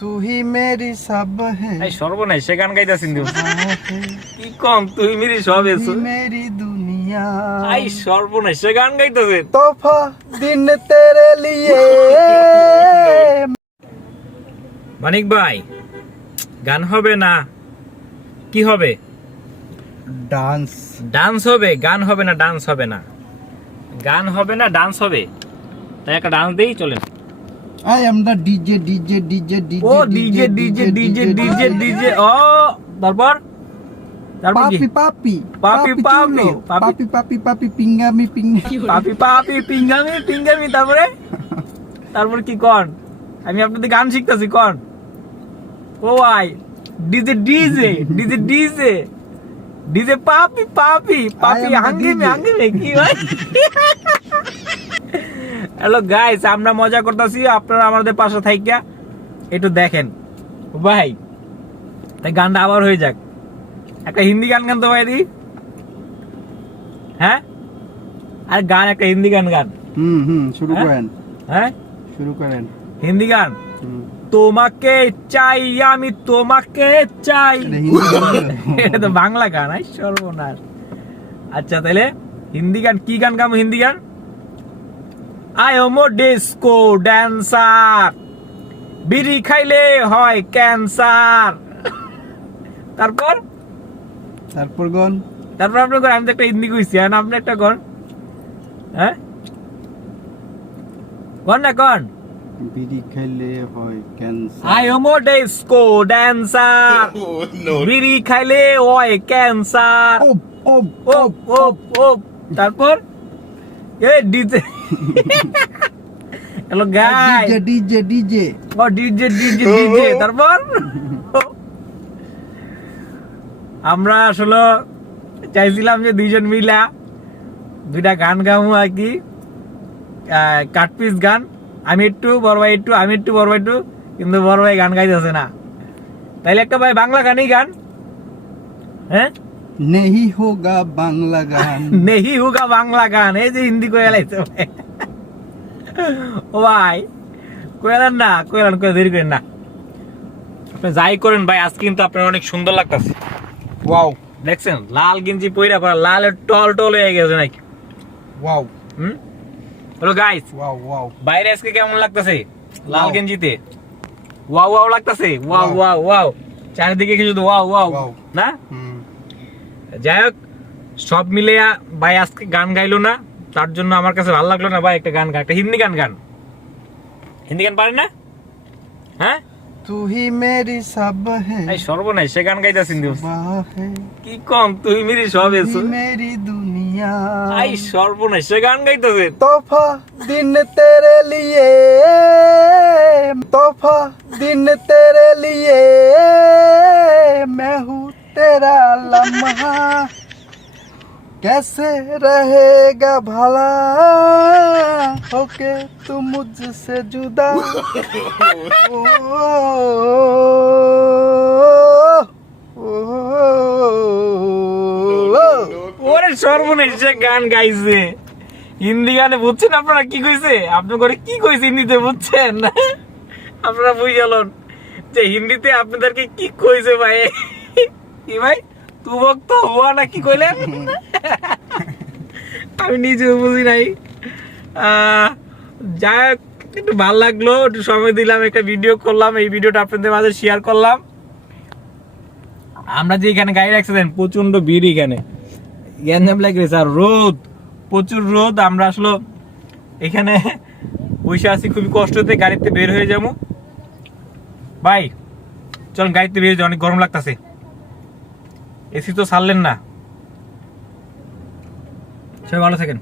তুই মেরি সব হে। সর্বনাই সে গান গাইতাছিন দিও কি কম তুই মেরি সব এসো। মেরি দুনিয়া। আই সর্বনাই সে গান গাইতাছে তোফা দিন তেরে লিয়ে। মানিক ভাই গান হবে না? কি হবে? ডান্স। ডান্স হবে গান হবে না ডান্স হবে না। গান হবে না ডান্স হবে। তাই একটা ডান্স দিয়েই চলেন। I am the DJ DJ DJ DJ ও DJ DJ DJ DJ DJ ও তারপর পাপি পাপি পাপি পাপি পাপি পাপি পাপি পিঙ্গামি পিঙ্গামি পাপি পাপি পিঙ্গামি পিঙ্গামি তারপরে তারপর কি কর আমি আপনাদের গান শিখতেছি কন ও I DJ DJ DJ DJ DJ পাপি পাপি পাপি হাঙ্গিমে হাঙ্গিমে কি ভাই হ্যালো গাইস আমরা মজা করতেছি আপনারা আমাদের পাশে থাইকা। একটু দেখেন। ভাই তাই গানটা আবার হয়ে যাক। একটা হিন্দি গান গান তো ভাই দি। হ্যাঁ? আর গান একটা হিন্দি গান গান। হুম হুম শুরু হ্যাঁ? করেন। হ্যাঁ? শুরু করেন। হিন্দি গান? তোমাকে চাই আমি তোমাকে চাই। এটা তো বাংলা গান আই সর্বনাশ। আচ্ছা তাহলে হিন্দি গান কি গান গাম হিন্দি গান? I am disco dancer. বিড়ি খাইলে হয় ক্যান্সার। তারপর? তারপর গন তারপর আপনি কোন? আমি তো একটা হিন্দি কইছি আর আপনি একটা কোন? হ্যাঁ? কোন না কোন? বিড়ি খাইলে হয় cancer. I am disco dancer বিড়ি খাইলে হয় ক্যান্সার। ওপ ওপ ওপ ওপ ওপ। তারপর? A DJ. Hello guy DJ DJ DJ. O DJ DJ DJ তারপর? আমরা আসলে চাইছিলাম যে দুইজন মিলা দুইটা গান গামু আর কি? কাটপিস গান। আমি একটু বড় ভাই একটু আমি একটু বড় ভাই একটু কিন্তু বড় ভাই গান গাইতেছে না। তাইলে একটা ভাই বাংলা গানই গান। হ্যাঁ? নেহি হোগা বাংলা গান। নেহি হুগা বাংলা গান এই যে হিন্দি লাইছে ও ভাই না দেরি করেন না। আপনি যাই করেন ভাই আজকে কিন্তু আপনার অনেক সুন্দর লাগতাছে। ওয়াও। দেখছেন? লাল গেঞ্জি পইরা পরা লাল টল টল হয়ে গেছে নাকি? ওয়াও। হুম? Hello guys. Wow wow. বাইরে আজকে কেমন লাগতাছে? লাল. গেঞ্জিতে। ওয়াও ওয়াও লাগতাছে? ওয়াও. ওয়াও। ওয়াও চারিদিকে শুধু ওয়াও। ওয়াও। না? হুম। যাই হোক সব মিলে ভাই আজকে গান গাইলো না তার জন্য আমার কাছে ভালো লাগল না ভাই একটা গান গা একটা হিন্দি গান গান। হিন্দি গান পারে না? হ্যাঁ? তুহি মেরি সব সে গান সিন্ধু কি কম তুই মেরি সব এসো মেরি দুনিয়া। আই সর্বনাই সে গান গাইতেছে। তোফা দিন তেরে লিয়ে তোফা দিন তেরে লিয়ে तेरा लम्हा कैसे रहेगा भला होके तू मुझसे जुदा ओ, ओ, ओ, ওরে সর্বনাশ সে গান গাইছে হিন্দি গানে বুঝছেন আপনারা কি কইছে আপনার করে কি কইছে হিন্দিতে বুঝছেন আপনারা বুঝে গেলেন যে হিন্দিতে আপনাদেরকে কি কইছে ভাই কি ভাই? তুবক তো হুয়া না কি কইলেন? আমি নিজেও বুঝি নাই। যাই একটু ভালো লাগল, একটু সময় দিলাম, একটা ভিডিও করলাম, এই ভিডিওটা আপনাদের মাঝে শেয়ার করলাম। আমরা যে এখানে গাড়ি রাখছিলেন প্রচণ্ড ভিড় এখানে। গ্যাঞ্জাম লাগে আর রোদ, প্রচুর রোদ। আমরা আসলে এখানে বসে আছি, খুবই কষ্টতে গাড়িতে বের হয়ে যাব। ভাই, চল গাড়িতে বের অনেক গরম লাগতেছে। এসি তো সারলেন না। সবাই ভালো থাকেন।